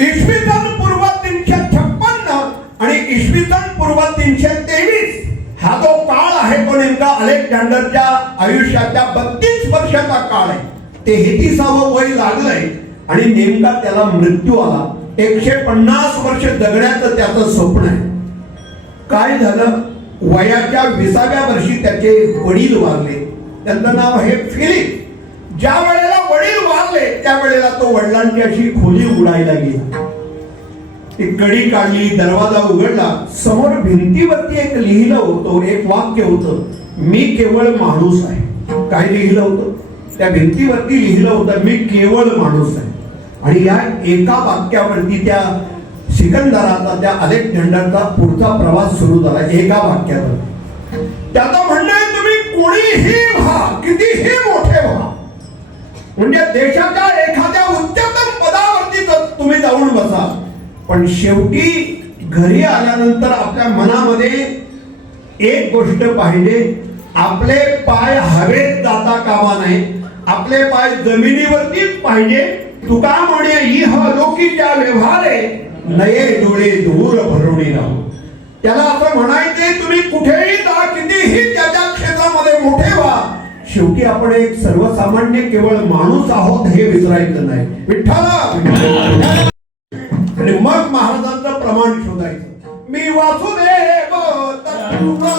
इसवी सन पूर्व 356 आणि इसवी सन पूर्व 323 हा जो काळ आहे तो नेमका अलेक्झांडरच्या आयुष्याच्या 32 वर्षाचा काळ आहे. 33वे वय लागलंय आणि नेमका त्याला मृत्यू आला. 150 वर्ष जगण्याचं त्याचं स्वप्न आहे. काय झालं, वयाच्या 20व्या वर्षी त्याचे वडील वारले. त्यांचं नाव आहे फिलिप. ज्या वेळेला वडील वारले त्यावेळेला तो वडिलांची अशी खोली उडायला गेला. ती कडी काढली, दरवाजा उघडला. समोर भिंतीवरती एक लिहिलं होतं, एक वाक्य होतं, मी केवळ माणूस आहे. काय लिहिलं होतं त्या भिंतीवरती? लिहिलं होतं, मी केवळ माणूस आहे. आणि या एका वाक्यावरती त्या सिकंदराचा, त्या अलेक्झांडरचा पुढचा प्रवास सुरू झाला. एका वाक्यावर त्याचं म्हणणं आहे, तुम्ही कोणीही व्हा, कितीही मोठे व्हा, म्हणजे देशाच्या एखाद्या उच्चतम पदावरती तुम्ही जाऊन बसा, पण शेवटी घरी आल्यानंतर आपल्या मनामध्ये एक गोष्ट पाहिजे, आपले पाय हवेत जाता कामा नये, आपले पाय जमिनीवरतीच पाहिजे. तुका म्हणे इह लोकीच्या व्यवहारे नये डोळे दूर भरुणी राहू. त्याला असं म्हणायचे, तुम्ही कुठेही जा, कितीही त्याच्या क्षेत्रामध्ये मोठे व्हा, शेवटी आपण एक सर्वसामान्य केवळ माणूस आहोत हे विसरायचं नाही. विठ्ठला. आणि मग महाराजांचं प्रमाण शोधायचं. मी वासुदेव तत्त्वता,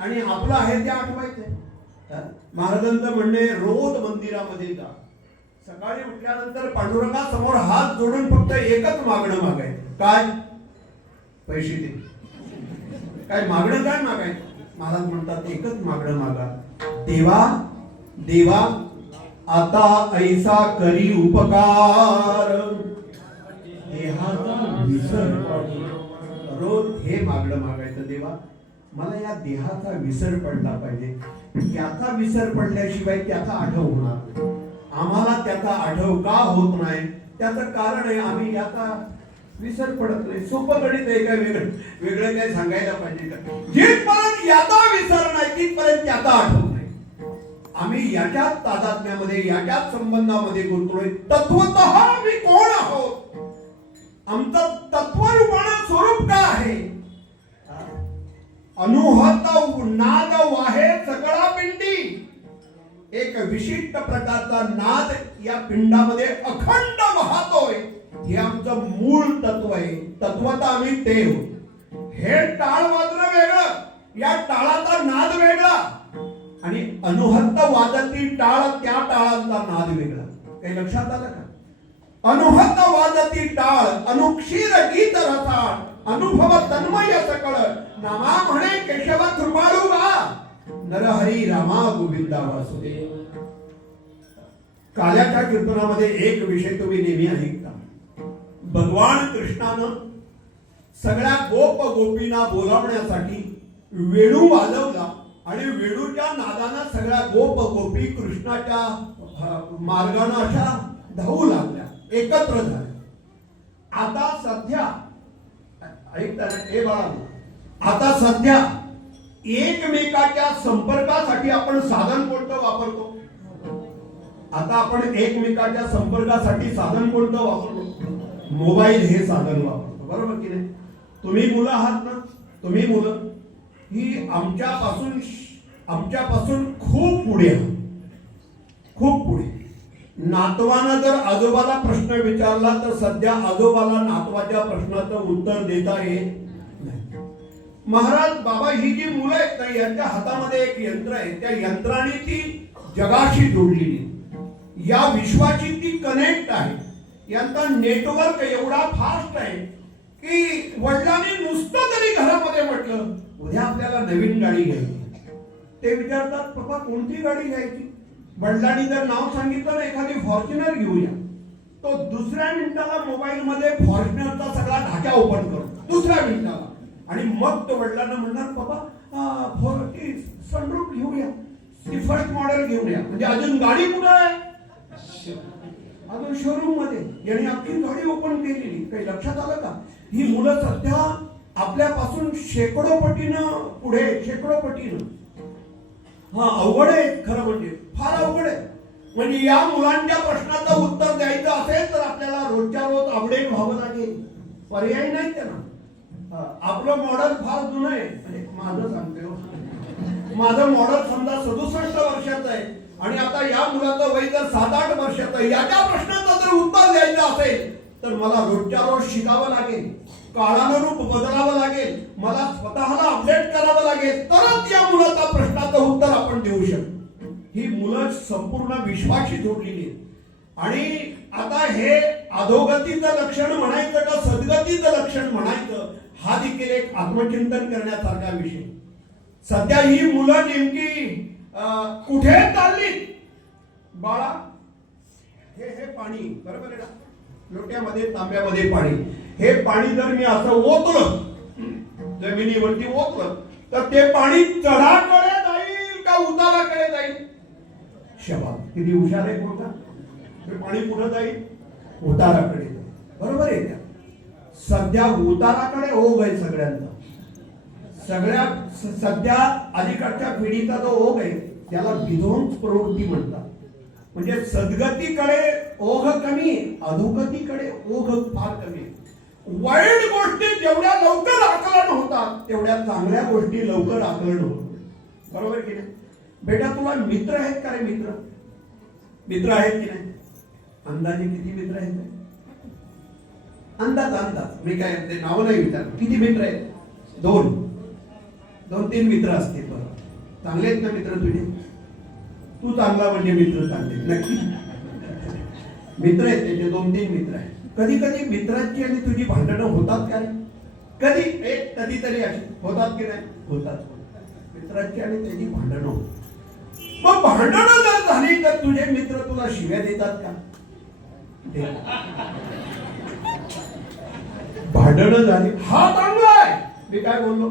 आणि आपलं आहे ते आठवायचंय. महाराजांचं म्हणणे, रोज मंदिरामध्ये जा, सकाळी उठल्यानंतर पांडुरंगासमोर हात जोडून फक्त एकच मागणं मागायचं. काय? पैसे दे. काय मागणं? काय मागायचं? महाराज म्हणतात, एकच मागणं मागा, देवा देवा आता ऐसा करी उपकार, देहाचा विसर. रोज हे मागणं मागायचं, देवा मला या देहाचा विसर पडला पाहिजे. त्याचा विसर पडल्याशिवाय त्याचा आठव होणार. आम्हाला त्याचा आठव का होत नाही? त्याचं कारण आहे, आम्ही याचा विसर पडत नाही. सोपं गणित आहे. काय वेगळं काय सांगायला पाहिजे का? जिथपर्यंत याचा विसर नाही तिथपर्यंत त्याचा आठव नाही. आम्ही याच्याच तादात्म्यामध्ये, याच्याच संबंधामध्ये गुंतलोय. तत्वतः मी कोण आहोत? आमचं तत्वरूपानं स्वरूप काय आहे? अनुहत नाद वाहे सगळा पिंडी. एक विशिष्ट प्रकारचा नाद या पिंडामध्ये अखंड वाहतोय. हे आमचं मूळ तत्व आहे. तत्वता आम्ही ते आहोत. हे टाळ वाजणं वेगळं, या टाळाचा नाद वेगळा, आणि अनुहत वाजती टाळ, त्या टाळाचा नाद वेगळा. काही लक्षात आलं का? अनुहत वाजती टाळ, अनुक्षीर गीत रसाळ, अनुभव तन्मय सकळ, नामा म्हणे केशव कृपाळू गा, नरहरी रामा गोविंदा वासुदेव. काल्याच्या कीर्तनामध्ये एक विषय तुम्ही नेहमी ऐकता. भगवान कृष्णानं सगळ्या गोप गोपींना बोलावण्यासाठी वेणू वाजवला आणि वेणूच्या नादानं सगळ्या गोप गोपी कृष्णाच्या मार्गाने अशा धावू लागल्या, एकत्र झाल्या. आता सध्या आता सध्या एकमेकाच्या संपर्कासाठी आपण साधन कोणतं वापरतो? आता आपण एकमेकाच्या संपर्कासाठी साधन कोणतं वापरतो? मोबाईल हे साधन वापरतो, बरोबर की नाही? तुम्ही मुलं आहात ना, तुम्ही मुलं ही आमच्यापासून खूप पुढे आहात, खूप पुढे. नातवानं जर आजोबाला प्रश्न विचारला तर सध्या आजोबाला नातवाच्या प्रश्नाचं उत्तर देता येत नाही. महाराज बाबा ही जी मुलं आहेत ना, यांच्या हातामध्ये एक यंत्र आहे. त्या यंत्राने ती जगाशी जोडलेली, या विश्वाची ती कनेक्ट आहे. यांचा नेटवर्क एवढा फास्ट आहे की वडिलांनी नुसतं तरी घरामध्ये म्हटलं उद्या आपल्याला नवीन गाडी घ्यायची, ते विचारतात पप्पा कोणती गाडी घ्यायची. वडिलांनी जर नाव सांगितलं ना एखादी फॉर्च्युनर घेऊया, तो दुसऱ्या मिनिटाला मोबाईल मध्ये फॉर्च्युनरचा सगळा ढाचा ओपन करतो दुसऱ्या मिनिटाला, आणि मग तो वडिलांना म्हणणार पप्पा सनरूफ घेऊया, ती फर्स्ट मॉडेल घेऊया. म्हणजे अजून गाडी कुठं आहे, अजून शोरूम मध्ये, याने अख्खी गाडी ओपन केलेली. काही लक्षात आलं का? ही मुलं सध्या आपल्यापासून शेकडो पटीनं पुढे, शेकडो पटीनं. हा अवघड आहे, खरं म्हणजे फार अवघड आहे. म्हणजे या मुलांच्या प्रश्नाचं उत्तर द्यायचं असेल तर आपल्याला रोजच्या रोज अपडेट व्हावं लागेल, पर्याय नाही त्यांना. आपलं मॉडेल फार जुनं आहे, म्हणजे माझं सांगते, माझं मॉडेल समजा 67 वर्षाचं आहे आणि आता या मुलाचं वय जर 7-8 वर्षाचं आहे. याच्या प्रश्नाचं जर उत्तर द्यायचं असेल तर मला रोजच्या रोज शिकावं लागेल, काळानुरूप बदलावं लागेल, मला स्वतःला अपडेट करावं लागेल, तरच या मुलाचा प्रश्नाचं उत्तर आपण देऊ शकतो. ही मुलं संपूर्ण विश्वाशी जोडलेली आहेत. आणि आता हे अधोगतीचं लक्षण म्हणायचं का सद्गतीचं लक्षण म्हणायचं, हा देखील एक आत्मचिंतन करण्यासारखा विषय. सध्या ही मुलं नेमकी कुठे चालली? बाळा, हे पाणी बरोबर आहे ना, लोट्यामध्ये तांब्यामध्ये पाणी, हे पाणी जर मी असं ओतलं, जमिनीवरती ओतलं, तर ते पाणी चढाकडे जाईल का उताराकडे जाईल? शबाब, किती हुशार आहे कोणता. ते पाणी कुठं जाईल? उताराकडे जाईल. बरोबर आहे का? सध्या उताराकडे ओघ आहे सगळ्यांचा. सध्या अलीकडच्या पिढीचा जो ओघ आहे त्याला विध्वंस प्रवृत्ती म्हणतात. म्हणजे सद्गतीकडे ओघ कमी आहे, अधोगतीकडे ओघ फार कमी आहे. वाईट गोष्टी जेवढ्या लवकर आकलन होतात तेवढ्या चांगल्या गोष्टी लवकर आकलन होतात. बरोबर की नाही? बेटा तुला मित्र आहेत का रे? मित्र आहेत की नाही? अंदाजे किती मित्र आहेत? अंदाज मी काय ते नाव नाही विचार. किती मित्र आहेत? 2-3 मित्र असतील. बरं, चांगले आहेत ना मित्र तुझे? तू चांगला म्हणजे मित्र चांगले नक्की. मित्र आहेत त्याचे 2-3 मित्र आहेत. कधी कधी मित्रांची आणि तुझी भांडणं होतात का? कधीतरी अशी होतात की नाही? होतात. मित्रांची आणि त्याची भांडणं होतात. मग भांडणं जर झाली तर तुझे मित्र तुला शिव्या देतात का? भांडणं झाली, हा चांगला आहे, मी काय बोललो,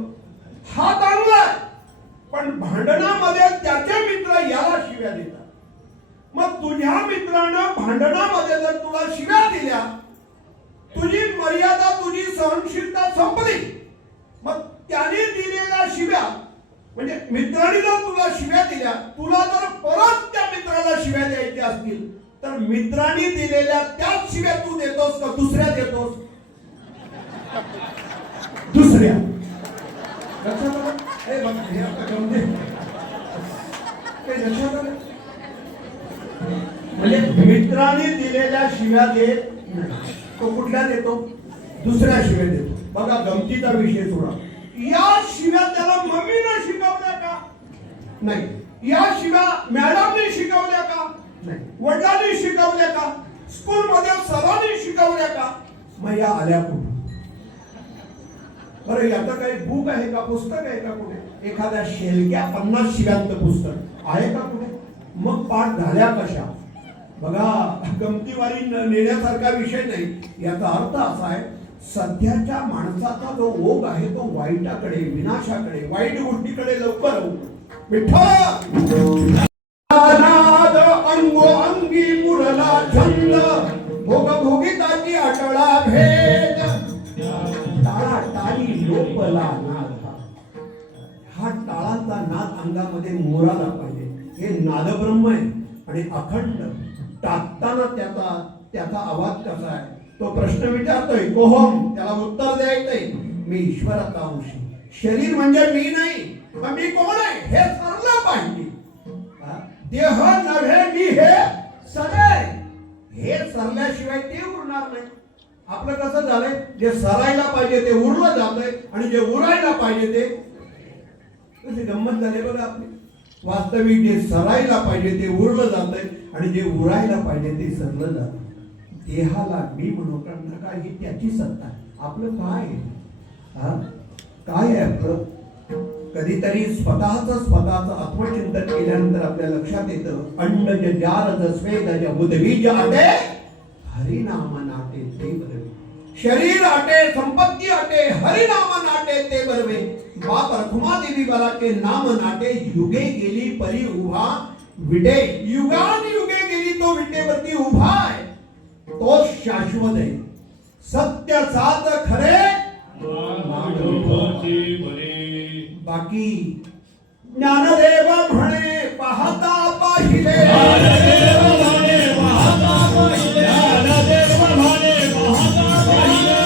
हा चांगला आहे, पण भांडणामध्ये त्याचे मित्र याला शिव्या देतात. मग तुझ्या मित्रानं भांडणामध्ये जर तुला शिव्या दिल्या, तुझी मर्यादा, तुझी सहनशीलता संपली. मग त्याने दिलेल्या शिव्या, म्हणजे मित्रांनी जर तुला शिव्या दिल्या, तुला जर परत त्या मित्राला शिव्या द्यायच्या असतील तर मित्रांनी दिलेल्या त्याच शिव्या तू देतोस का दुसऱ्या देतोस? दुसऱ्या. लक्षात आलं? हे बघ, हे आता गमते. लक्षात आलं? म्हणजे मित्रांनी दिलेल्या शिव्या देत नाही, तो कुठल्या देतो? दुसऱ्या शिव्या देतो. बघा, गमतीचा विषय सोडा. या शिव्या त्याला मम्मीने शिकवल्या का? नाही. या शिव्या मॅडमने शिकवल्या का? नाही. वडिलांनी शिकवल्या का? स्कूल मध्ये सरांनी शिकवल्या का? मग या आल्या कुठे? बरं, याचं काही बुक आहे का, पुस्तक आहे का कुठे? एखाद्या शेलक्या 50 शिव्यांचं पुस्तक आहे का कुठे? मग पाठ झाल्या कशा? बघा, गमतीवारी नेण्यासारखा विषय नाही. याचा अर्थ असा आहे, सध्याच्या माणसाचा जो ओघ आहे तो वाईटाकडे, विनाशाकडे, वाईट गोष्टीकडे लवकर विठ्ठल अंगी मुरला छंद, भोग भोगिताची अटळा भेद, टाळा टाळी लोपला नाद. हा टाळाचा नाद अंगामध्ये मोराला पाहिजे. हे नादब्रह्म आहे आणि अखंड टाकताना त्याचा आवाज कसा आहे तो प्रश्न विचारतोय. कोहम, त्याला उत्तर द्यायचंय, मी ईश्वराचा अंश. शरीर म्हणजे मी नाही, मग मी कोण आहे हे सरलं पाहिजे. देह नव्हे मी हे सदै, हे सरल्याशिवाय ते उरणार नाही. आपलं कसं झालंय, जे सरायला पाहिजे ते उरलं जातंय आणि जे उरायला पाहिजे ते कशी गंमत झाली बघा आपली. वास्तविक जे सरायला पाहिजे ते उरलं जातंय आणि जे उरायला पाहिजे ते सरलं जात. देहाला मी म्हणू नका, ही त्याची सत्ता आहे. आपलं काय आहे? काय आहे आपलं? कधीतरी स्वतःच आत्मचिंतन केल्यानंतर आपल्या लक्षात येतं, अंडज जारज स्वेदज उद्वीज आटे हरिनाम नाटे ते बरवे. शरीर आटे, संपत्ती आटे, हरिनाम नाटे ते बरवे. बाप रखुमा देवी बराके नाम नाटे. युगे गेली परी उभा विटे. युगान युगे गेली तो विटेवरती उभा आहे. तो शाश्वत आहे. सत्य साध खरे बाकी ज्ञानदेव म्हणे पाहता पाहिले. ज्ञानदेव म्हणे पाहता पाहिले. ज्ञानदेव म्हणे पाहता पाहिले.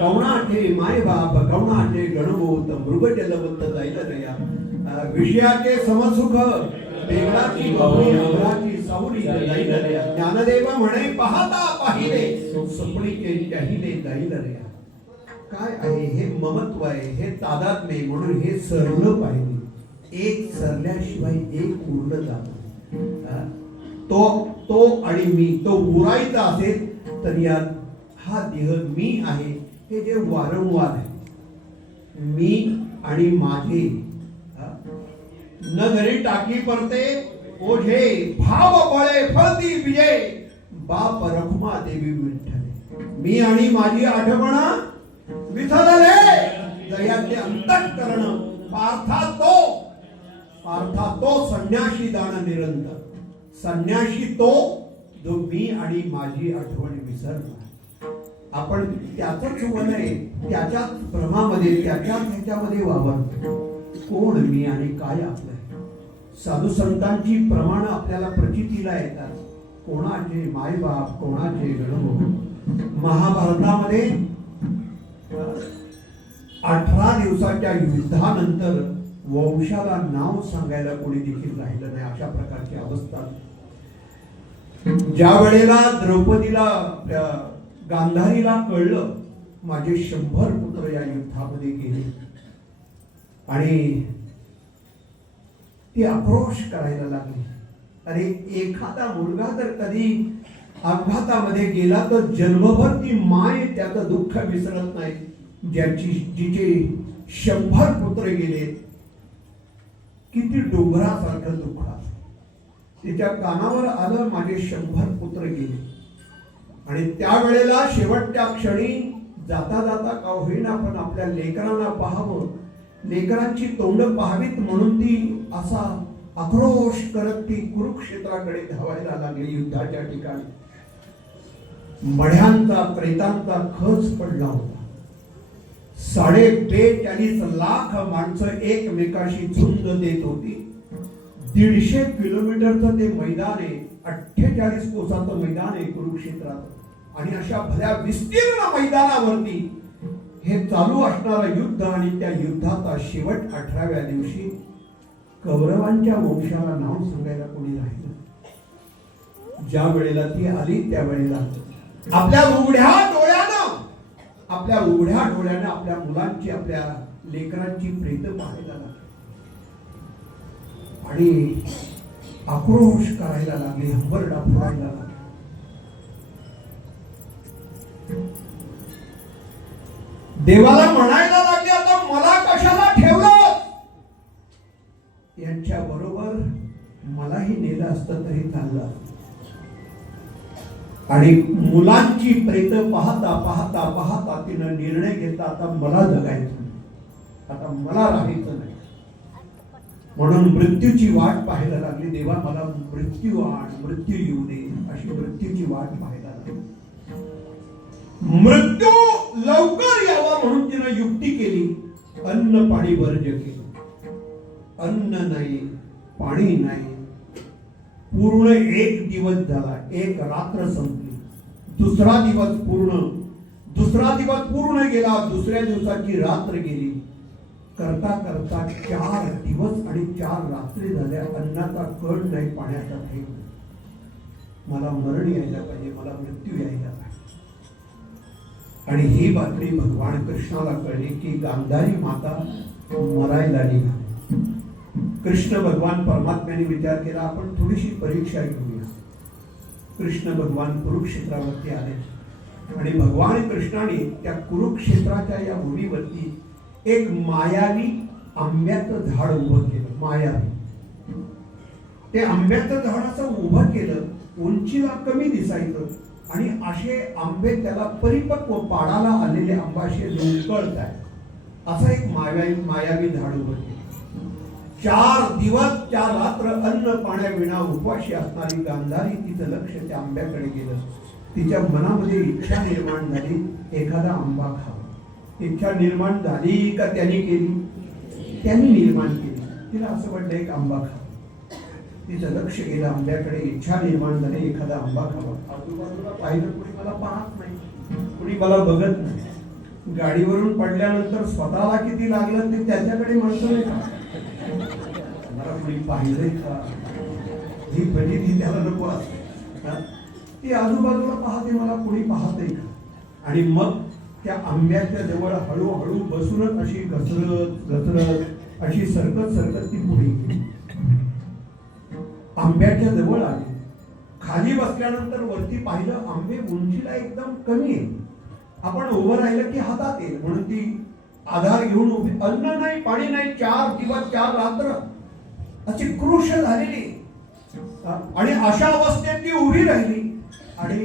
कवणाचे माय बाप कवणाचे गणभूत मृग जलवंत जाईल रया. विषयाचे समसुख वेगळाची गौरी अमराची सावरी जाईल रया. ज्ञानदेव म्हणे पाहता पाहिले सुपणीचे चाहिले जाईल रया. काय आहे हे? ममत्व आहे, हे तादात्म्य. म्हणून हे सरलं पाहिजे. एक सरल्याशिवाय एक उरलं जात. तो आणि मी तो उरायचा असेल तर यात हा देह मी आहे हे जे वारंवार आहे, मी आणि माझे. न घरी टाकी परते ओझे भाव बळे फळती विजय. बाप रखुमा देवी विठ्ठले. मी आणि माझी आठवण विठ्ठले. दयाचे अंतःकरण पार्था तो संन्यासी दान निरंतर. संन्यासी तो जो मी आणि माझी आठवण विसरला. आपण त्याच वन आहे, त्याच्याच भ्रमामध्ये, त्याच्याच ह्याच्यामध्ये वावरतो. कोण मी आणि काय आपलं? साधू संतांची प्रमाण आपल्याला प्रचितीला येतात. कोणाचे मायबाप, कोणाचे गणभूत. महाभारतामध्ये 18 दिवसाच्या युद्धानंतर वंशाला नाव सांगायला कोणी देखील राहिलं नाही. अशा प्रकारची अवस्था. ज्या वेळेला द्रौपदीला गांधारीला कळलं माझे 100 पुत्र या युद्धामध्ये गेले आणि ती आक्रोश करायला लागली. अरे एखादा मुलगा तर कधी अपघातामध्ये गेला तर जन्मभर ती माय त्याचं दुःख विसरत नाही. जिचे 100 पुत्र गेले, किती डोंगरासारखं दुःख. तिच्या कानावर आलं माझे 100 पुत्र गेले. आणि त्यावेळेला शेवटच्या क्षणी जाता जाता का होईना पण आपल्या लेकरांना पाहावं, लेकरांची तोंड पाहावीत म्हणून ती असा आक्रोश करत ती कुरुक्षेत्राकडे धावायला लागली. युद्धाच्या ठिकाणी मढ्यांचा प्रेतांचा खच पडला होता. 42.5 लाख माणसं एकमेकाशी झुंज देत होती. 150 किलोमीटरचं ते मैदान आहे. 48 कोसाचं मैदान आहे कुरुक्षेत्रात. आणि अशा भल्या विस्तीर्ण मैदानावरती हे चालू असणारं युद्ध. आणि त्या युद्धाचा शेवट 18व्या दिवशी कौरवांच्या वंशाला नाव सांगायला कोणी राहिलं. ज्या वेळेला ती आली त्यावेळेला आपल्या उघड्या डोळ्यानं आपल्या मुलांची, आपल्या लेकरांची प्रेत पाहायला लागली आणि आक्रोश करायला लागली, हंबरडा फोडायला लागली. देवाला म्हणायला लागले, आता मला कशाला ठेवलं? यांच्या बरोबर बरोबर मलाही नेलं असतं तरी चाललं असतं. आणि मुलांची प्रेत पाहता पाहता पाहता तिनं निर्णय घेतला, आता मला जगायचं नाही, आता मला राहायचं नाही. म्हणून मृत्यूची वाट पाहायला लागली. देवा मला मृत्यू आण, मृत्यू येऊ दे, अशी मृत्यूची वाट पाहायला लागली. मृत्यू लवकर यावा म्हणून तिनं युक्ती केली. अन्न पाणी वर्ज केलं. अन्न नाही, पाणी नाही. पूर्ण एक दिवस झाला, एक रात्र संपली. दुसरा दिवस पूर्ण गेला. दुसऱ्या दिवसाची रात्र गेली. करता करता 4 दिवस आणि 4 रात्री झाल्या. अन्नाचा कण नाही, पाण्याचा थेंब नाही. मला मरण यायला पाहिजे, मला मृत्यू यायला पाहिजे. आणि ही बातमी भगवान कृष्णाला कळली की गांधारी माता मरायला निघाली. कृष्ण भगवान परमात्म्याने विचार केला, आपण थोडीशी परीक्षा घेऊया. कृष्ण भगवान कुरुक्षेत्रावरती आले आणि भगवान कृष्णाने त्या कुरुक्षेत्राच्या या भूमीवरती एक मायावी आंब्याचं झाड उभं केलं. मायावी ते आंब्याचं झाड असं उभं केलं, उंचीला कमी दिसायचं आणि असे आंबे त्याला परिपक्व पाडाला आलेले आंबाशे लोंबकळत आहे, असं एक मायावी झाड उभं केलं. 4 दिवस 4 रात्र अन्न पाण्याविना उपवाशी असणारी गांधारी तिचं लक्ष त्या आंब्याकडे गेलं. तिच्या मनामध्ये इच्छा निर्माण झाली, एखादा आंबा खावा. इच्छा निर्माण झाली का त्यांनी केली? त्यांनी निर्माण केली. तिला असं वाटलं एक आंबा खावा. तिचं लक्ष गेलं आंब्याकडे. इच्छा निर्माण झाली, एखादा आंबा खावा. आजूबाजूला पाहिलं, कुणी मला पाहत नाही, कुणी मला बघत नाही. गाडीवरून पडल्यानंतर स्वतःला किती लागलं ते त्याच्याकडे म्हणतो नाही का, मला कुणी पाहिलंय का, ही फजिती त्याला नको असते. ती आजूबाजूला पाहते, मला कुणी पाहतंय का. आणि मग त्या आंब्याच्या जवळ हळूहळू बसूनच अशी घसरत अशी सरकत ती पुढे गेली. आंब्याच्या जवळ आली. खाली बसल्यानंतर वरती पाहिलं, आंबे उंचीला एकदम कमी आहे. आपण उभं राहिलं की हातात येईल म्हणून ती आधार घेऊन उभी. अन्न नाही, पाणी नाही. 4 दिवस 4 रात्र अशी क्रुश झालेली आणि अशा अवस्थेत ती उभी राहिली आणि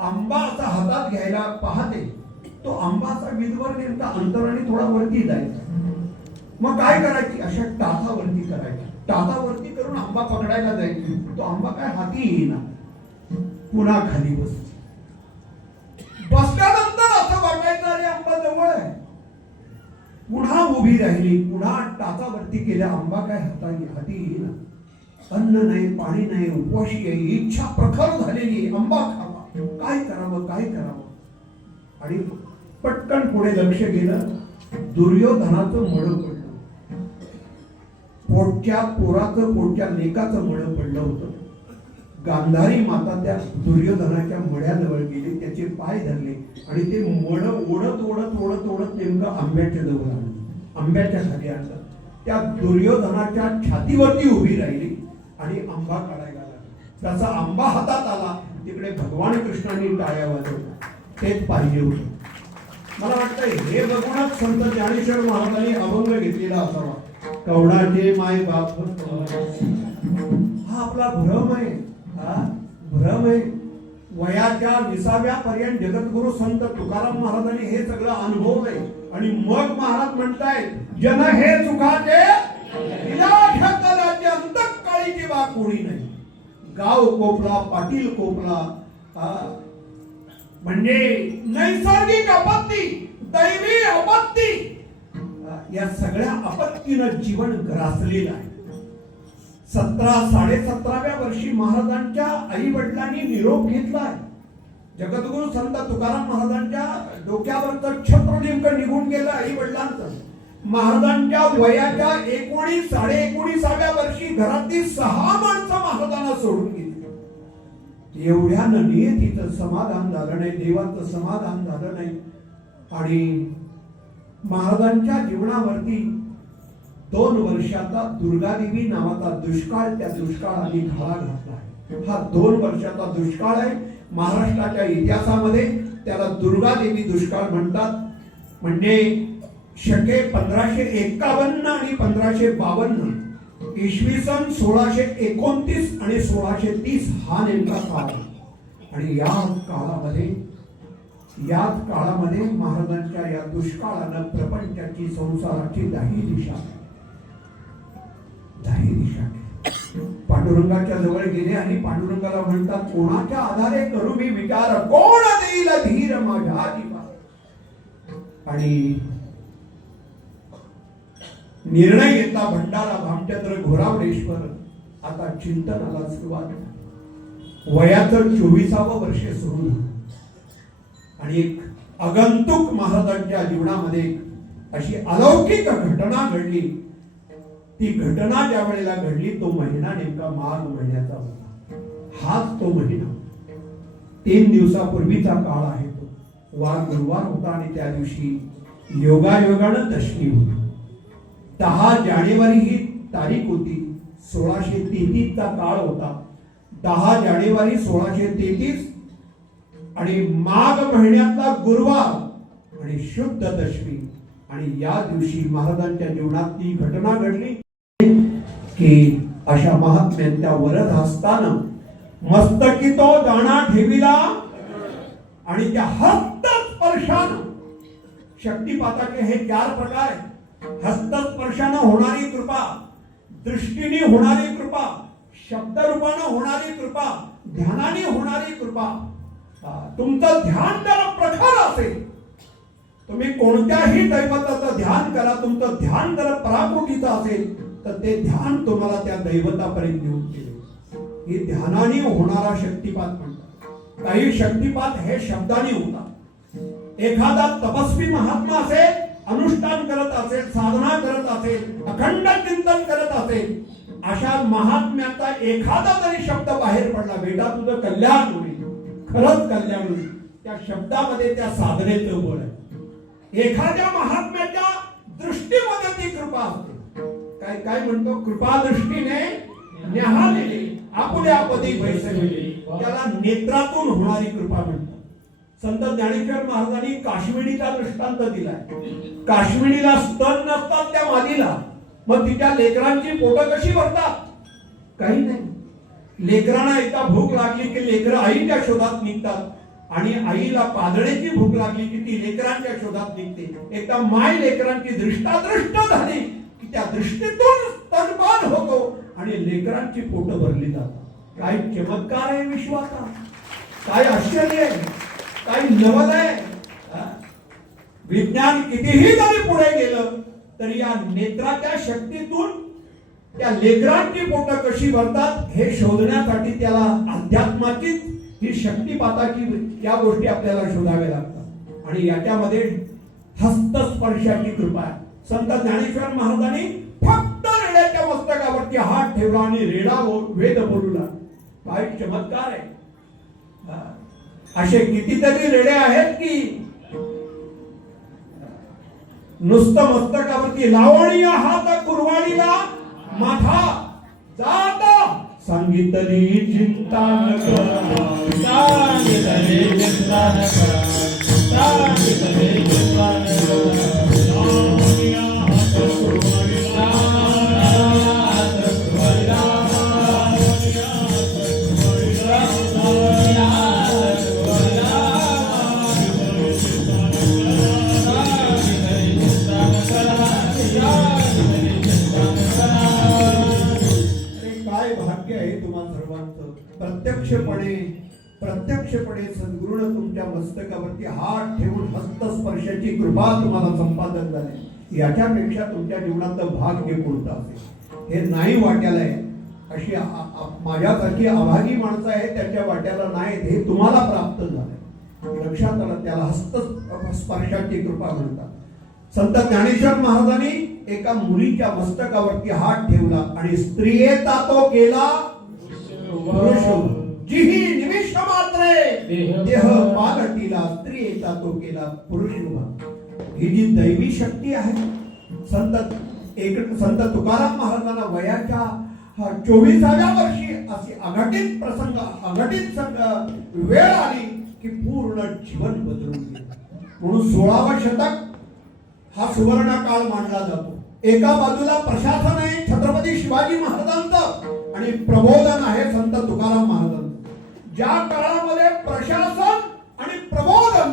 आंबा असा हातात घ्यायला पाहते. तो आंबाचा विधवर नेमका अंतराने थोडा वरती जायचा. मग काय करायची? अशा टाचावरती करायची. टाचावरती करून आंबा पकडायला जायची. तो आंबा काय हाती येईना. पुन्हा खाली बसल्यानंतर असं वाटायचं अरे आंबा जवळ आहे. पुन्हा उभी राहिली. पुन्हा टाचावरती केल्या. आंबा काय हाती येईना. अन्न नाही, पाणी नाही, उपवाशी आहे. इच्छा प्रखर झालेली, आंबा खावा. काय करावं. आणि पटकन पुढे लक्ष गेलं. दुर्योधनाचं मळ पडलं. पोटच्या पोराचं, पोटच्या लेकाचं मळ पडलं होतं. गांधारी माता त्या दुर्योधनाच्या मळ्याजवळ गेली, त्याचे पाय धरले आणि ते मळ ओढत नेमकं आंब्याच्या जवळ आणलं. आंब्याच्या खाली आणलं. त्या दुर्योधनाच्या छातीवरती उभी राहिली आणि आंबा काढायला लागला. त्याचा आंबा हातात आला. तिकडे भगवान कृष्णाने टाळ्या वाजवल्या. तेच पाहिजे होतं. मला वाटतं हे बघूनच संत ज्ञानेश्वर महाराजांनी अभंग घेतलेला असावा. कवडाचे माय बाप. हा आपला भ्रम आहे. भ्रम आहे. वयाच्या 20व्या पर्यंत जगद्गुरु संत तुकाराम महाराजांनी हे सगळं अनुभवलंय आणि मग महाराज म्हणतायत, जन हे सुखाचे अंतकाळी वा कोणी नाही. गाव कोपला, पाटील कोपला, म्हणजे नैसर्गिक आपत्ती, दैवी आपत्ती, या सगळ्या आपत्तीनं जीवन ग्रासलेलं आहे. 17व्या वर्षी महाराजांच्या आई वडिलांनी निरोप घेतलाय. जगद्गुरु संत तुकाराम महाराजांच्या डोक्यावरचं छत्र नेमकं निघून गेलं आई वडिलांचं. महाराजांच्या वयाच्या 19-19.5व्या वर्षी घरातली 6 माणसं महाराजांना सोडून गेली. एवढ्यानं नियतीचं समाधान झालं नाही, देवाचं समाधान झालं नाही. आणि महाराजांच्या जीवनावरती 2 वर्षाचा दुर्गादेवी नावाचा दुष्काळ, त्या दुष्काळाने घाला घातला आहे. हा 2 वर्षाचा दुष्काळ आहे. महाराष्ट्राच्या इतिहासामध्ये त्याला दुर्गादेवी दुष्काळ म्हणतात. म्हणजे शके 1551 आणि 1552 इसवी सन 1629 आणि 1630 हा नेमका काळ आणि याच काळामध्ये महाराजांच्या या दुष्काळानं प्रपंचाची संसाराची दाही दिशा पांडुरंगाच्या जवळ गेले आणि पांडुरंगाला म्हणतात, कोणाच्या आधारे करू मी विचार, कोण देईल धीर माझ्या जीवा. आणि निर्णय घेतला भंडारा भामचंद्र घोरावडेश्वर. आता चिंतनाला सुरुवात. वयाचं 24वं वर्ष सुरू झालं आणि एक आगंतुक महाराजांच्या जीवनामध्ये अशी अलौकिक घटना घडली. ती घटना ज्या वेळेला घडली तो महिना नेमका माघ महिन्याचा होता. हाच तो महिना 3 दिवसापूर्वीचा काळ आहे. तो वार गुरुवार होता आणि त्या दिवशी योगायोगानं दशमी होती. 10 जानेवारी ही तारीख होती. 1633 चा काळ होता. 10 जानेवारी 1633 आणि माघ महिन्यातला गुरुवार आणि शुद्ध दशमी. आणि या दिवशी महाराजांच्या जीवनात ती घटना घडली की अशा महात्म्यांच्या वरद हस्तानं मस्तकी तो दाणा ठेविला आणि त्या हस्तस्पर्शानं, शक्तिपाताचे हे 4 प्रकार आहेत. हस्तस्पर्शानं होणारी कृपा, दृष्टीने होणारी कृपा, शब्दरूपानं होणारी कृपा, ध्यानाने होणारी कृपा. तुमचं ध्यान जर प्रखर असेल, तुम्ही कोणत्याही दैवताचं ध्यान करा, तुमचं ध्यान जर पराकोटीचं असेल तर ते ध्यान तुम्हाला त्या दैवतापर्यंत घेऊन गेले. हे ध्यानाने होणारा शक्तिपात म्हणतात. काही शक्तिपात हे शब्दाने होतात. एखादा तपस्वी महात्मा असेल, अनुष्ठान करत असेल, साधना करत असेल, अखंड चिंतन करत असेल, अशा महात्म्याचा एखादा तरी शब्द बाहेर पडला, बेटा तुझं कल्याण होईल, खरंच कल्याण होईल, त्या शब्दामध्ये त्या साधनेचं बोल आहे. एखाद्या महात्म्याच्या दृष्टीमध्ये ती कृपा असते. काय म्हणतो, कृपा दृष्टीने न्याहाळले आपुल्या पदी बैसविले, त्याला नेत्रातून होणारी कृपा म्हणतात. संत ज्ञानेश्वर महाराजांनी काश्मीरीचा दृष्टांत दिलाय. काश्मीरीला स्तन नसतात त्या मादीला, मग तिच्या लेकरांची पोटं कशी भरतात? काही नाही. लेकरांना एकदा भूक लागली की लेकरं आईच्या शोधात निघतात आणि आईला पाजण्याची भूक लागली की ती लेकरांच्या शोधात निघते. एकदा माय लेकरांची दृष्टादृष्ट झाली की त्या दृष्टीतून स्तनपान होतो आणि लेकरांची पोटं भरली जातात. काय चमत्कार आहे विश्वाचा, काय आश्चर्य आहे, काय नवल आहे. विज्ञान कितीही जरी पुढे गेलं तरी या नेत्राच्या शक्तीतून त्या लेकरांची पोटं कशी भरतात हे शोधण्यासाठी त्याला अध्यात्माची ही शक्तिपाताची या गोष्टी आपल्याला शोधाव्या लागतात. आणि याच्यामध्ये हस्तस्पर्शाची कृपा आहे. संत ज्ञानेश्वर महाराजांनी फक्त रेड्याच्या मस्तकावरती हात ठेवला आणि रेडा वेद बोलू लागला. काय चमत्कार आहे. असे कितीतरी रेडे आहेत की नुसतं मस्तकावरती लावणी हात कुरवाडीला माथा जाता सांगितली चिंता न करा, सांगितली चिंता न करा, सांगितली चिंता न करा. लावणी हात कुरवाडीला, हात कुरवाडीला, लावणी हात कुरवाडीला, लावणी हात कुरवाडीला, प्रत्यक्षपणे सद्गुरूनं तुमच्या मस्तकावरती हात ठेवून हस्तस्पर्शाची कृपा तुम्हाला संपादन झाली. याच्यापेक्षा तुमच्या जीवनातलं भाग्य कोणतं असेल हे नाही वाट्याला आहे. अशी माझ्यासारखी अभागी माणसं आहे त्याच्या वाट्याला नाही, हे तुम्हाला प्राप्त झालंय. लक्षात आलं, त्याला हस्तस्पर्शाची कृपा म्हणतात. संत ज्ञानेश्वर महाराजांनी एका मुलीच्या मस्तकावरती हात ठेवला आणि स्त्रियेचा तो केला पुरुष. जिही निमिष मात्रे देह पालटीला, स्त्रियेचा तो केला पुरुष. ही जी दैवी शक्ती आहे. संत तुकाराम महाराजांना वयाच्या 24व्या वर्षी अशी अघटित प्रसंग, अघटित वेळ आली की पूर्ण जीवन बदलून गेलं. म्हणून 16वं शतक हा सुवर्ण काळ मानला जातो. एका बाजूला प्रशासन आहे छत्रपती शिवाजी महाराजांचं आणि प्रबोधन आहे संत तुकाराम महाराजांचं. ज्या काळामध्ये प्रशासन आणि प्रबोधन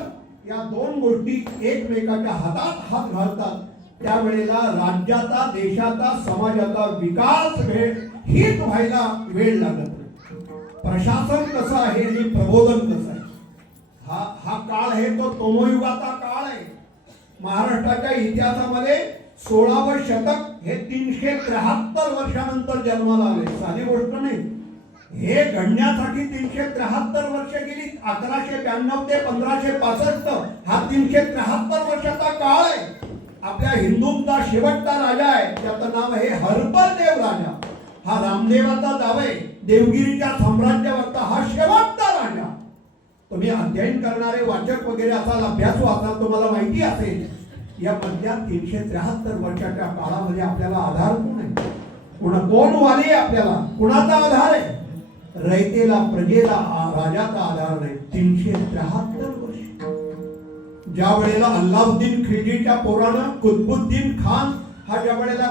या दोन गोष्टी एकमेकाच्या हातात हात घालतात त्यावेळेला राज्याचा, देशाचा, समाजाचा विकास हित व्हायला वेळ लागत नाही. प्रशासन कसं आहे आणि प्रबोधन कसं आहे, हा काळ आहे तो तोमयुगाचा काळ आहे. महाराष्ट्राच्या इतिहासामध्ये 16वे शतक हे 373 वर्षानंतर जन्माला आले. साधी गोष्ट नाही. हे घडण्यासाठी 373 वर्ष गेली. 1192 ते 1565 हा 373 वर्षाचा काळ आहे. आपल्या हिंदूंचा शेवटचा राजा आहे, त्याचं नाव आहे हर्पलदेव राजा. हा रामदेवाचा जावई, देवगिरीच्या साम्राज्यावरचा हा शेवटचा राजा. तुम्ही अध्ययन करणारे वाचक वगैरे असाल, अभ्यासू असाल, तुम्हाला माहिती असेल या मधल्या 373 वर्षाच्या काळामध्ये आपल्याला आधार कोण आहे, कोण वाली आहे, आपल्याला कुणाचा आधार आहे? रयतेला, प्रजेला राजाचा आधार नाही. 373 वर्ष. ज्या वेळेला अल्लाउद्दीन खिलजीच्या पोरानं कुतुबुद्दीन खान हा ज्या वेळेला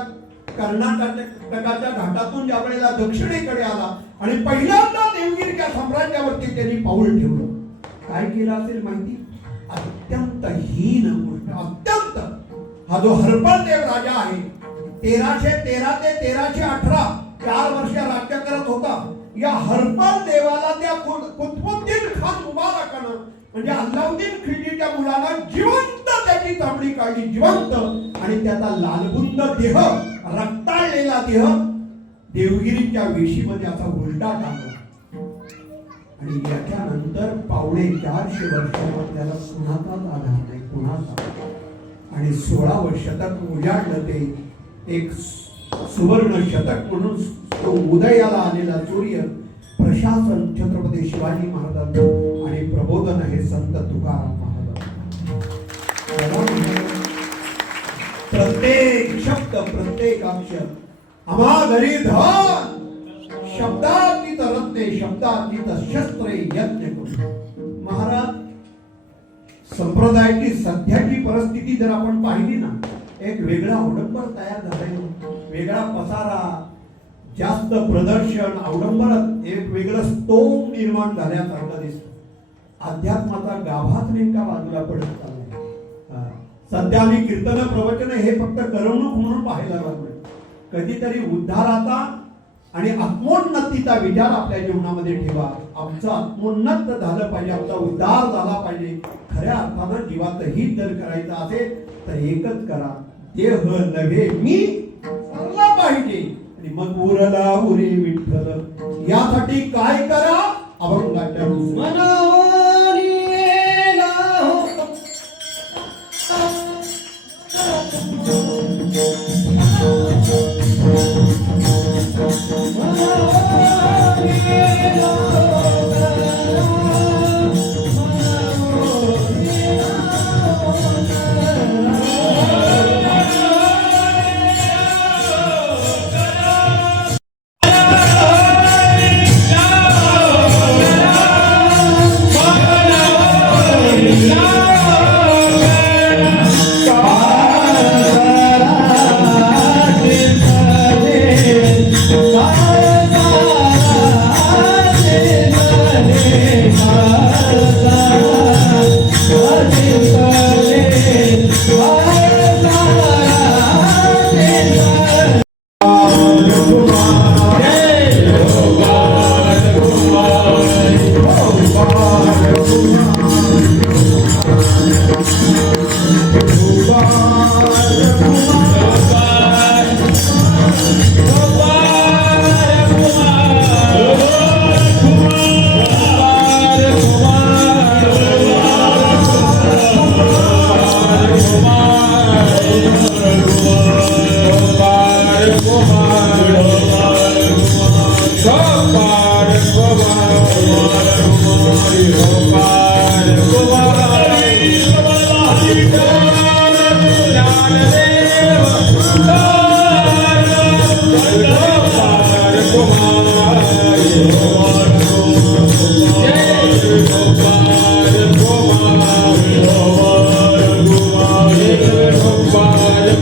कर्नाटकाच्या घाटातून ज्या वेळेला दक्षिणेकडे आला आणि पहिल्यांदा देवगिरीच्या साम्राज्यावरती त्यांनी पाऊल ठेवलं, काय केलं असेल माहिती? अत्यंत हीन गोष्ट, अत्यंत. हा जो हर्पलदेव राजा आहे 1313 ते 1318 4 वर्ष राज्य करत होता. या हर्पलदेवाला त्या कुतुबुद्दीन खान मुबारकानं म्हणजे अल्लाउद्दीन खिलजीच्या मुलाला जिवंत त्याची चामडी काढली, जिवंत, आणि त्याचा लालबुंद देह, रक्ताळलेला देह देवगिरीच्या वेशीमध्ये असा उलटा टाकला. आणि याच्यानंतर 450 वर्षांवर आपल्याला कुणाचाच आधार नाही, कुणाचा. आणि 16वे शतक उजाडलं ते एक सुवर्ण शतक म्हणून तो उदयाला आलेला सूर्य प्रशासन छत्रपती शिवाजी महाराजांचं आणि प्रबोधन आहे संत तुकाराम महाराज. प्रत्येक शब्द, प्रत्येक अक्षर आम्हा घरी धन, शब्दातीत रत्ने, शब्दातीत शस्त्रे यज्ञ करून. महाराज, संप्रदायाची सध्याची परिस्थिती जर आपण पाहिली ना, एक वेगळा अवडंबर तयार झालाय, वेगळा पसारा, जास्त प्रदर्शन, अवडंबर, एक वेगळं स्तोम निर्माण झाल्यासारखं दिसतं. अध्यात्माचा गाभाच नेमका बाजूला पडत चाललाय. सध्या आम्ही कीर्तन, प्रवचन हे फक्त करमणूक म्हणून पाहायला लागलोय. कधीतरी उद्धाराचा आणि आत्मोन्नतीचा विचार आपल्या जीवनामध्ये ठेवा. आमचं आत्मोन्नत झालं पाहिजे, आमचा उद्धार झाला पाहिजे. खऱ्या अर्थानं जीवाचं हित जर करायचं असेल तर एकच करा, देह नव्हे मी सरला पाहिजे. आणि मग उरला उरे विठ्ठल, यासाठी काय करा? अभंगाच्या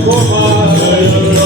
Kumar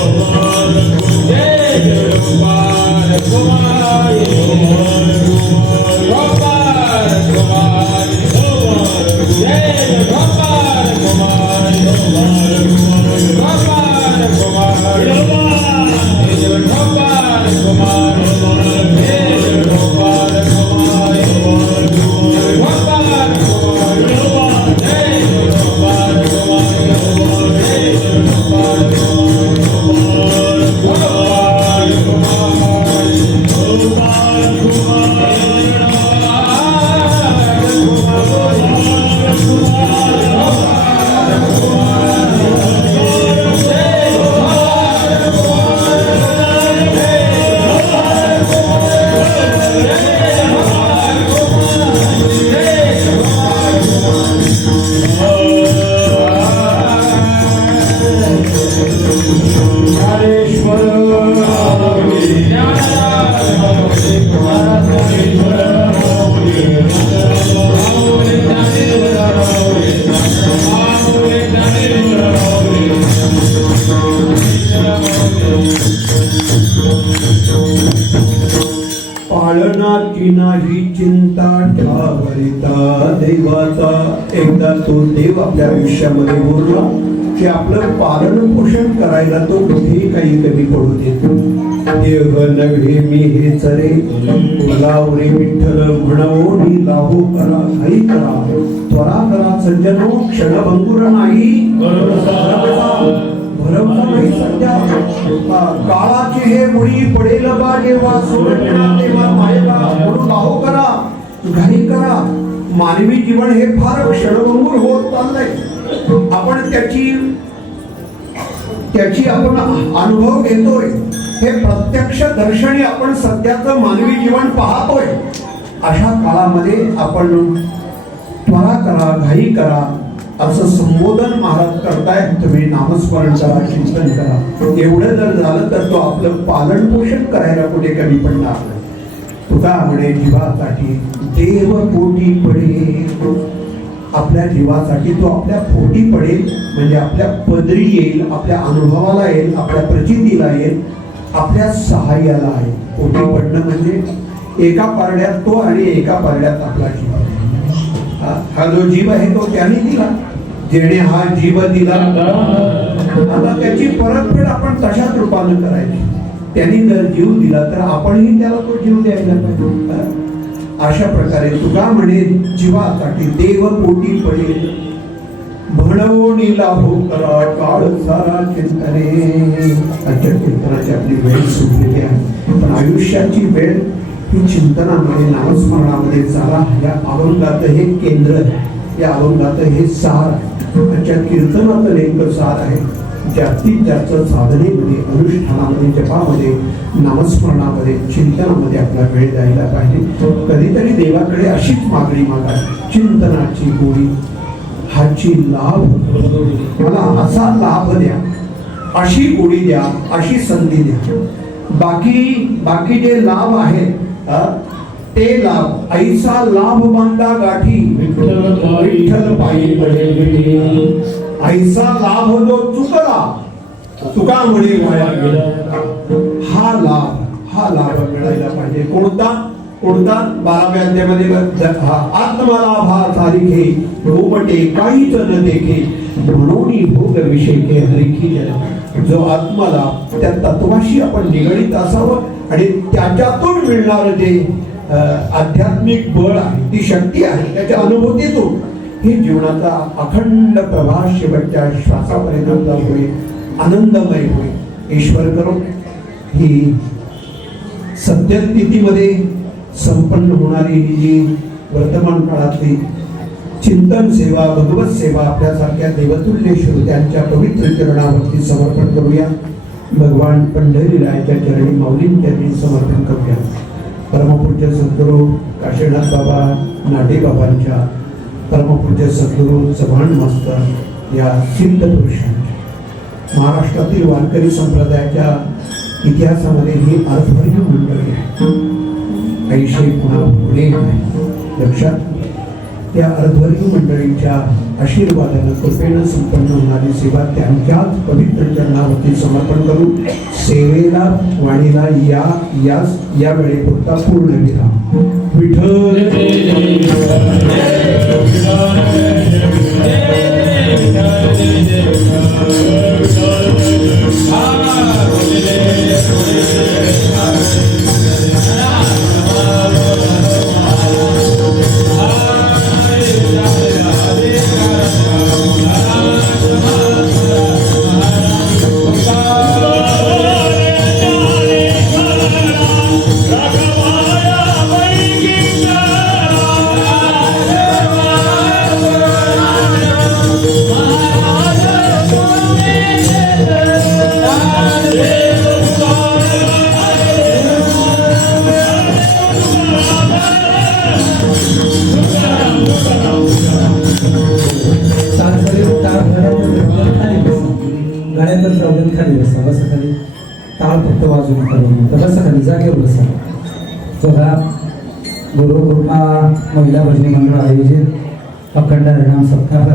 पालनाची नाही चिंता ठावरिता देवाचा. एकदा तो देव आपल्या आयुष्यामध्ये बोलला की आपलं पालन पोषण करायला तो कुठेही काही कमी पडू देतो. देव नव्हे मी हे चरे लावरे विठ्ठल म्हणवो मी लाभो करा घाई करा त्वरा करा सज्जनो क्षणभंगुर नाही भरवसा नाही सध्या. काळाची हे मुळी पडेल बा जेव्हा सोडणा तेव्हा मायेला म्हणून लाहो करा घाई करा. मानवी जीवन हे फार क्षणभंगुर होत चाललंय. आपण त्याची आपण अनुभव घेतोय. हे प्रत्यक्ष दर्शनी आपण सध्याचं मानवी जीवन पाहतोय. अशा काळामध्ये आपण त्वरा करा घाई करा असं संबोधन महाराज करताय. तुम्ही नामस्मरण करा चिंतन करा. एवढं जर झालं तर तो आपलं पालन पोषण करायला कुठे कमी पडणार नाही. तुका म्हणे जीवासाठी देव पोटी पडे. आपल्या जीवासाठी तो आपल्या पोटी पडेल म्हणजे आपल्या पदरी येईल, आपल्या अनुभवाला येईल, आपल्या प्रचितीला येईल, आपल्या सहाय्याला आहे. पोटी पडणं म्हणजे एका पारड्यात तो आणि एका पारड्यात आपला जीव. हा जो जीव आहे तो त्याने दिला. जेणे हा जीव दिला आता त्याची परतफेड आपण तशाच रूपानं करायची. त्यांनी जर जीव दिला तर आपणही त्याला तो जीव द्यायला पाहिजे. अशा प्रकारे तुका म्हणे जीवासाठी देव पोटी पडेल म्हणवोनी लाभो करा काळ सारा चिंतने. आजच्या कीर्तनाची आपली वेळ सुटलेली आहे पण आयुष्याची वेळ ही चिंतनामध्ये नामस्मरणामध्ये चाला. या अभंगात हे केंद्र, या अभंगात हे सार, आजच्या कीर्तनाचं नेमकं सार आहे. जास्तीत जास्त साधनेमध्ये, अनुष्ठानामध्ये, जपामध्ये, नामस्मरणामध्ये, चिंतनामध्ये आपला वेळ द्यायला पाहिजे. कधीतरी देवाकडे अशीच मागणी मागा, चिंतनाची गोडी हाची लाभ, मला असा लाभ द्या, अशी गोडी द्या, अशी संधी द्या. बाकी जे लाभ आहेत ते लाभ ऐसा लाभ बांधा गाठी विठ्ठल पायी पडे. ऐसा लाभ जो चुकला तुका म्हणे वाया गेला. हा लाभ मिळायला पाहिजे. कोणता 12व्या अध्यायामध्ये आत्मलाभ हा तारीखे रोमटे काहीच न देखे म्हणून भोग विषय के हरिखी. जो आत्मलाभ त्या तत्वाशी आपण निगडित असावं आणि त्याच्यातून मिळणार जे आध्यात्मिक बळ आहे, ती शक्ती आहे, त्याच्या अनुभूतीतून ही जीवनाचा अखंड प्रवास शेवटच्या श्वासापर्यंत होईल, आनंदमय होईल. ईश्वर करो ही सद्यस्थितीमध्ये संपन्न होणारी ही जी वर्तमान काळातली चिंतन सेवा, भगवत सेवा आपल्यासारख्या देवतुल्य श्रोत्यांच्या पवित्र चरणावरती समर्पण करूया. भगवान पंढरीरायाच्या चरणी, माऊलींच्या चरणी समर्पण करूया. परमपूज्य सद्गुरू काशीनाथ बाबा नाटे बाबांच्या, परमपूज्य सद्गुरू चव्हाण मास्तर या सिद्ध पुरुषांच्या, महाराष्ट्रातील वारकरी संप्रदायाच्या इतिहासामध्ये ही अर्थभरी मंडळी आहे. ऐशी पुन्हा पुणे लक्षात. त्या अर्थभरी मंडळींच्या आशीर्वादानं कृपेनं संपन्न होणारी सेवा त्यांच्याच पवित्र चरणावरती समर्पण करू. सेवेला वाणीला या वेळेपुरता पूर्ण विराम. विठ्ठल गाड्यातच प्रॉब्लेम खाली बसा. बसा खाली. टाळ फक्त वाजून करून बसा खाली. जागेवर बसा. बघा, गुरुकृपा महिला भजनी मंडळ आयोजित अखंड हरिनाम सप्ताह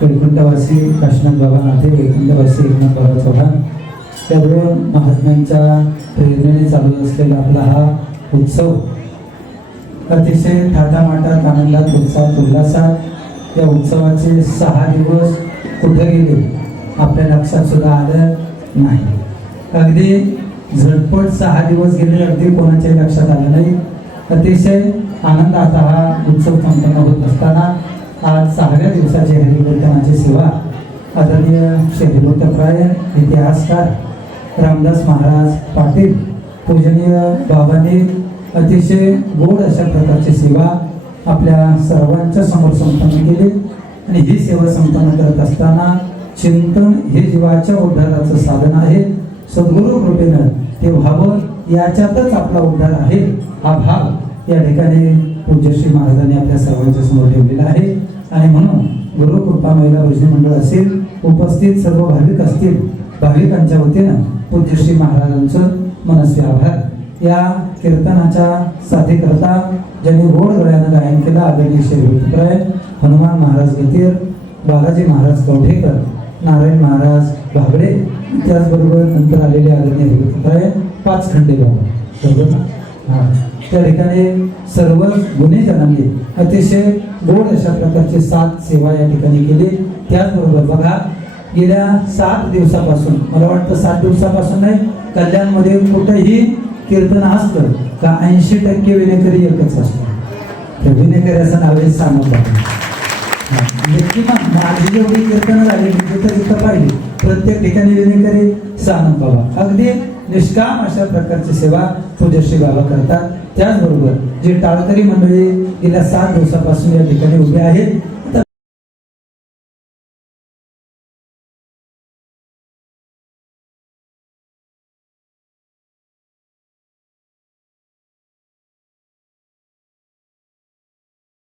वैकुंठवासी काशीनाथ बाबा नाथे, वैकुंठवासी एकनाथ बाबा चव्हाण या दोन महात्म्यांच्या प्रेरणेने चालू असलेला आपला हा उत्सव अतिशय थाटामाटात, आनंदात, उत्साहात, उल्हासात या उत्सवाचे 6 दिवस कुठे गेले आपल्या लक्षात सुद्धा आलं नाही. अगदी झटपट 6 दिवस गेले, अगदी कोणाच्याही लक्षात आलं नाही. अतिशय आनंदात हा उत्सव संपन्न होत असताना आज 6व्या दिवसाची हरिकीर्तनाची सेवा आदरणीय श्री हरिभक्तप्राय इतिहासकार रामदास महाराज पाटील पूजनीय बाबांनी अतिशय गोड अशा प्रकारची सेवा आपल्या सर्वांच्या समोर संपन्न केली. आणि ही सेवा संपन्न करत असताना चिंतन हे जीवाच्या उद्धाराचं साधन आहे. सद्गुरु कृपेनं ते व्हावं, याच्यातच आपला उद्धार आहे हा भाव या ठिकाणी पूज्यश्री महाराजांनी आपल्या सर्वांच्या समोर ठेवलेला आहे. आणि म्हणून गुरुकृपा महिला भजनी मंडळ असेल, उपस्थित सर्व भाविक असतील, भाविकांच्या वतीनं पूज्यश्री महाराजांचं मनस्वी आभार. या कीर्तनाच्या साथीकरता ज्यांनी गोड गळ्यानं गायन केलं आदरणीय श्री हरिभक्तप्राय हनुमान महाराज गतीर, बालाजी महाराज कवठेकर, नारायण महाराज भाबडे, त्याचबरोबर नंतर आलेले आदरणीय हरिभक्तप्राय पाचखंडे बाबा, बरोबर. त्या ठिकाणी सर्व गुणीजनांनी अतिशय गोड अशा प्रकारची 7 सेवा या ठिकाणी केली. त्याचबरोबर बघा, गेल्या 7 दिवसापासून, मला वाटतं 7 दिवसापासून नाही, कल्याणमध्ये कुठेही कीर्तन असतं का 80% विनेकरी एकच असतो. त्या विनेकऱ्याचं नाव सांगत किमान माझी जेवढी कीर्तन झाली जिथं पाहिली प्रत्येक ठिकाणी विनेकरी सानप बाबा. अगदी निष्काम अशा प्रकारची सेवा पूज्यश्री बाबा करतात. त्याचबरोबर जी टाळकरी मंडळी गेल्या 7 दिवसापासून या ठिकाणी उभी आहेत